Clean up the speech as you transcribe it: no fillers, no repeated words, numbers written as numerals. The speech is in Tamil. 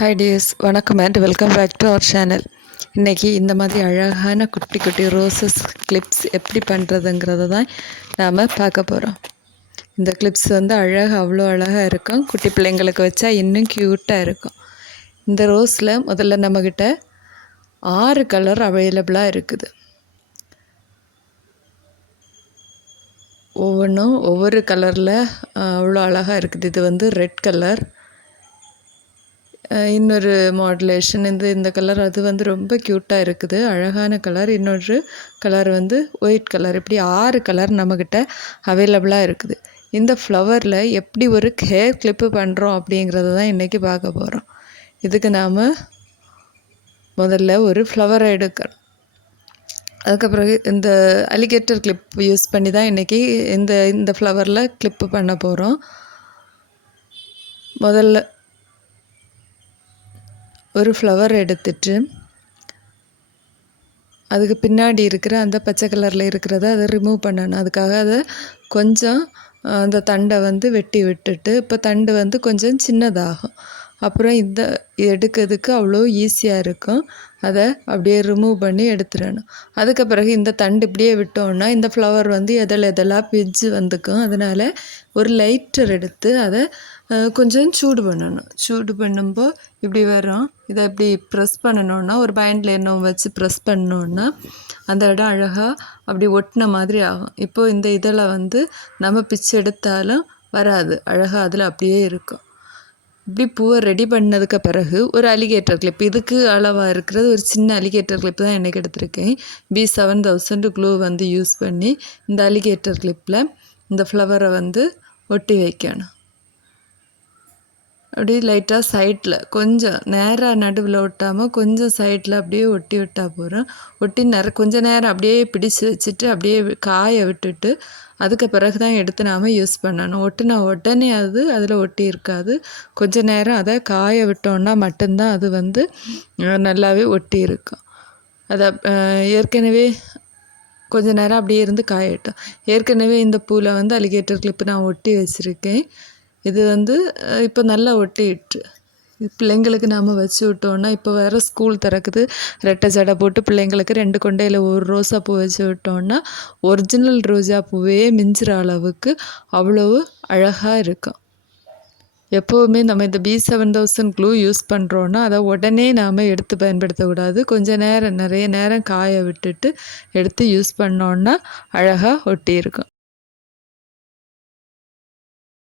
ஹாய் டியர்ஸ், வணக்கம் and welcome back to our channel. இன்றைக்கி இந்த மாதிரி அழகான குட்டி குட்டி ரோசஸ் கிளிப்ஸ் எப்படி பண்ணுறதுங்கிறத தான் நாம் பார்க்க போகிறோம். இந்த கிளிப்ஸ் வந்து அவ்வளோ அழகாக இருக்கும். குட்டி பிள்ளைங்களுக்கு வச்சா இன்னும் க்யூட்டாக இருக்கும். இந்த ரோஸில் முதல்ல நம்மக்கிட்ட 6 கலர் அவைலபிளாக இருக்குது. ஒவ்வொன்றும் ஒவ்வொரு கலரில் அவ்வளோ அழகாக இருக்குது. இது வந்து ரெட் கலர், இன்னொரு மாடுலேஷன் இந்த கலர் அது வந்து ரொம்ப க்யூட்டாக இருக்குது, அழகான கலர். இன்னொரு கலர் வந்து ஒயிட் கலர். இப்படி 6 கலர் நம்மக்கிட்ட அவைலபிளாக இருக்குது. இந்த ஃப்ளவரில் எப்படி ஒரு ஹேர் கிளிப்பு பண்ணுறோம் அப்படிங்கிறத தான் இன்றைக்கி பார்க்க போகிறோம். இதுக்கு நாம் முதல்ல ஒரு ஃப்ளவரை எடுக்கணும். அதுக்கப்புறம் இந்த அலிகேட்டர் கிளிப் யூஸ் பண்ணி தான் இன்றைக்கி இந்த ஃப்ளவரில் கிளிப்பு பண்ண போகிறோம். முதல்ல ஒரு ஃப்ளவர் எடுத்துட்டு அதுக்கு பின்னாடி இருக்கிற அந்த பச்சை கலரில் இருக்கிறத அதை ரிமூவ் பண்ணணும். அதுக்காக அதை கொஞ்சம் அந்த தண்டை வந்து வெட்டி விட்டுட்டு, இப்போ தண்டு வந்து கொஞ்சம் சின்னதாகும். அப்புறம் இந்த எடுக்கிறதுக்கு அவ்வளோ ஈஸியாக இருக்கும். அதை அப்படியே ரிமூவ் பண்ணி எடுத்துடணும். அதுக்கு பிறகு இந்த தண்டு இப்படியே விட்டோன்னா இந்த ஃப்ளவர் வந்து எதெல்லாம் பிஞ்சு வந்துக்கும். அதனால் ஒரு லைட்டர் எடுத்து அதை கொஞ்சம் சூடு பண்ணணும். சூடு பண்ணும்போது இப்படி வரும். இதை இப்படி ப்ரெஸ் பண்ணணுன்னா, ஒரு பாயிண்டில் எண்ணெய் வச்சு ப்ரெஸ் பண்ணோன்னா அந்த இடம் அழகாக அப்படி ஒட்டின மாதிரி ஆகும். இப்போது இந்த இதில் வந்து நம்ம பிச்சு எடுத்தாலும் வராது, அழகாக அதில் அப்படியே இருக்கும். இப்படி பூவை ரெடி பண்ணதுக்கு பிறகு ஒரு அலிகேட்டர் கிளிப், இதுக்கு அளவாக இருக்கிறது ஒரு சின்ன அலிகேட்டர் கிளிப் தான் எனக்கு எடுத்திருக்கேன். B7000 க்ளூ வந்து யூஸ் பண்ணி இந்த அலிகேட்டர் கிளிப்பில் இந்த ஃப்ளவரை வந்து ஒட்டி வைக்கணும். அப்படியே லைட்டாக சைடில் கொஞ்சம் நேராக நடுவில் ஒட்டாமல் கொஞ்சம் சைடில் அப்படியே ஒட்டி விட்டால் போகிறோம். ஒட்டி கொஞ்சம் நேரம் அப்படியே பிடிச்சி வச்சுட்டு அப்படியே காய விட்டுட்டு அதுக்கு பிறகு தான் எடுத்து நாம் யூஸ் பண்ணணும். ஒட்டினா உடனே அதில் ஒட்டி இருக்காது. கொஞ்சம் நேரம் அதை காய விட்டோன்னா மட்டும்தான் அது வந்து நல்லாவே ஒட்டி இருக்கும். அதை ஏற்கனவே கொஞ்சம் நேரம் அப்படியே இருந்து காயட்டும். ஏற்கனவே இந்த பூவில் வந்து அலிகேட்டர் கிளிப்பு நான் ஒட்டி வச்சுருக்கேன். இது வந்து இப்போ நல்லா ஒட்டிட்டு பிள்ளைங்களுக்கு நாம் வச்சு விட்டோன்னா, இப்போ வேறு ஸ்கூல் திறக்குது, ரெட்டை ஜடை போட்டு பிள்ளைங்களுக்கு 2 கொண்டையில் ஒரு ரோசா பூ வச்சு விட்டோன்னா ஒரிஜினல் ரோஜா பூவே மிஞ்சுற அளவுக்கு அவ்வளவு அழகாக இருக்கும். எப்போவுமே நம்ம இந்த B7000 க்ளூ யூஸ் பண்ணுறோன்னா அதை உடனே நாம் எடுத்து பயன்படுத்தக்கூடாது. கொஞ்சம் நேரம், நிறைய நேரம் காய விட்டுட்டு எடுத்து யூஸ் பண்ணோன்னா அழகாக ஒட்டி இருக்கும்.